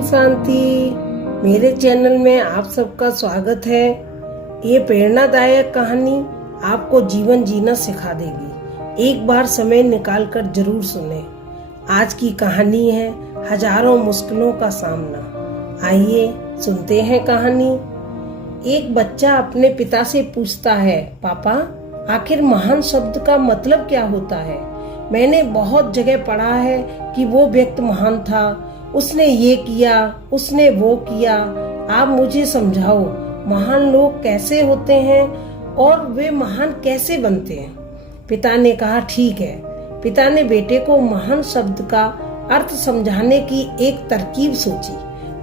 ओम शांति। मेरे चैनल में आप सबका स्वागत है। ये प्रेरणादायक कहानी आपको जीवन जीना सिखा देगी। एक बार समय निकालकर जरूर सुने। आज की कहानी है हजारों मुश्किलों का सामना। आइए सुनते हैं कहानी। एक बच्चा अपने पिता से पूछता है, पापा आखिर महान शब्द का मतलब क्या होता है? मैंने बहुत जगह पढ़ा है कि वो व्यक्ति महान था, उसने ये किया, उसने वो किया। आप मुझे समझाओ, महान लोग कैसे होते हैं और वे महान कैसे बनते हैं? पिता ने कहा, ठीक है। पिता ने बेटे को महान शब्द का अर्थ समझाने की एक तरकीब सोची।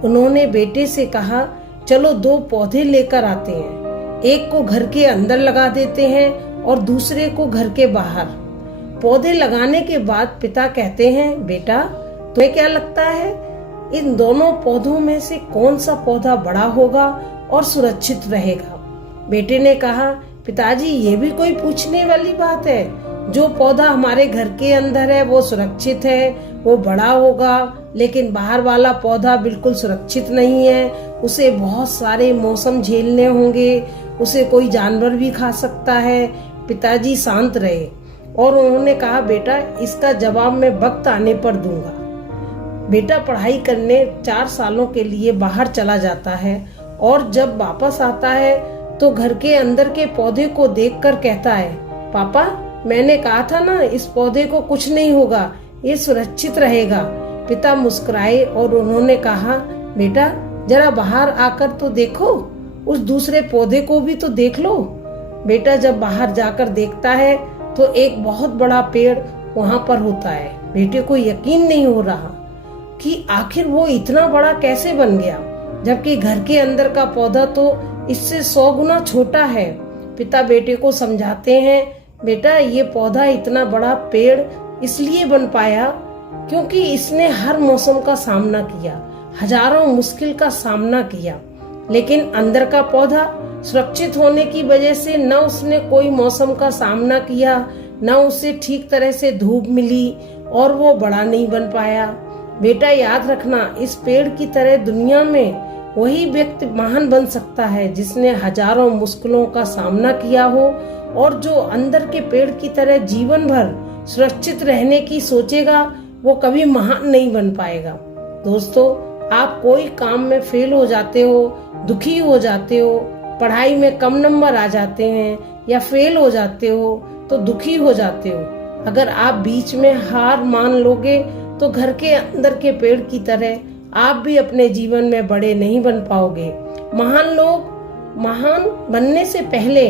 उन्होंने बेटे से कहा, चलो 2 पौधे लेकर आते हैं। एक को घर के अंदर लगा देते हैं और दूसरे को घर के बाहर। पौधे लगाने के बाद पिता कहते हैं, बेटा तुम्हें क्या लगता है इन दोनों पौधों में से कौन सा पौधा बड़ा होगा और सुरक्षित रहेगा? बेटे ने कहा, पिताजी ये भी कोई पूछने वाली बात है। जो पौधा हमारे घर के अंदर है वो सुरक्षित है, वो बड़ा होगा, लेकिन बाहर वाला पौधा बिल्कुल सुरक्षित नहीं है। उसे बहुत सारे मौसम झेलने होंगे, उसे कोई जानवर भी खा सकता है। पिताजी शांत रहे और उन्होंने कहा, बेटा इसका जवाब मैं वक्त आने पर दूंगा। बेटा पढ़ाई करने 4 सालों के लिए बाहर चला जाता है और जब वापस आता है तो घर के अंदर के पौधे को देखकर कहता है, पापा मैंने कहा था ना, इस पौधे को कुछ नहीं होगा, ये सुरक्षित रहेगा। पिता मुस्कुराए और उन्होंने कहा, बेटा जरा बाहर आकर तो देखो, उस दूसरे पौधे को भी तो देख लो। बेटा जब बाहर जाकर देखता है तो एक बहुत बड़ा पेड़ वहाँ पर होता है। बेटे को यकीन नहीं हो रहा कि आखिर वो इतना बड़ा कैसे बन गया, जबकि घर के अंदर का पौधा तो इससे 100 गुना छोटा है। पिता बेटे को समझाते हैं, बेटा ये पौधा इतना बड़ा पेड़ इसलिए बन पाया क्योंकि इसने हर मौसम का सामना किया, हजारों मुश्किल का सामना किया। लेकिन अंदर का पौधा सुरक्षित होने की वजह से न उसने कोई मौसम का सामना किया, न उसे ठीक तरह से धूप मिली और वो बड़ा नहीं बन पाया। बेटा याद रखना, इस पेड़ की तरह दुनिया में वही व्यक्ति महान बन सकता है जिसने हजारों मुश्किलों का सामना किया हो और जो अंदर के पेड़ की तरह जीवन भर सुरक्षित रहने की सोचेगा वो कभी महान नहीं बन पाएगा। दोस्तों, आप कोई काम में फेल हो जाते हो, दुखी हो जाते हो, पढ़ाई में कम नंबर आ जाते हैं या फेल हो जाते हो तो दुखी हो जाते हो। अगर आप बीच में हार मान लोगे तो घर के अंदर के पेड़ की तरह आप भी अपने जीवन में बड़े नहीं बन पाओगे। महान लोग महान बनने से पहले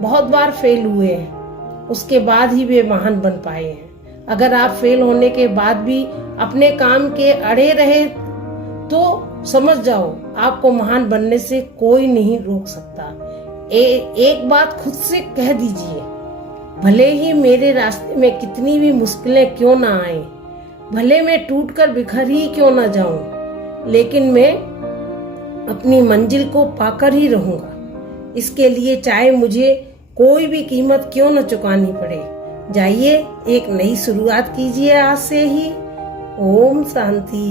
बहुत बार फेल हुए हैं, उसके बाद ही वे महान बन पाए हैं। अगर आप फेल होने के बाद भी अपने काम के अड़े रहे तो समझ जाओ आपको महान बनने से कोई नहीं रोक सकता। एक बात खुद से कह दीजिए, भले ही मेरे रास्ते में कितनी भी मुश्किलें क्यों ना आए, भले मैं टूटकर बिखर ही क्यों ना जाऊं, लेकिन मैं अपनी मंजिल को पाकर ही रहूंगा। इसके लिए चाहे मुझे कोई भी कीमत क्यों न चुकानी पड़े। जाइए एक नई शुरुआत कीजिए आज से ही। ओम शांति।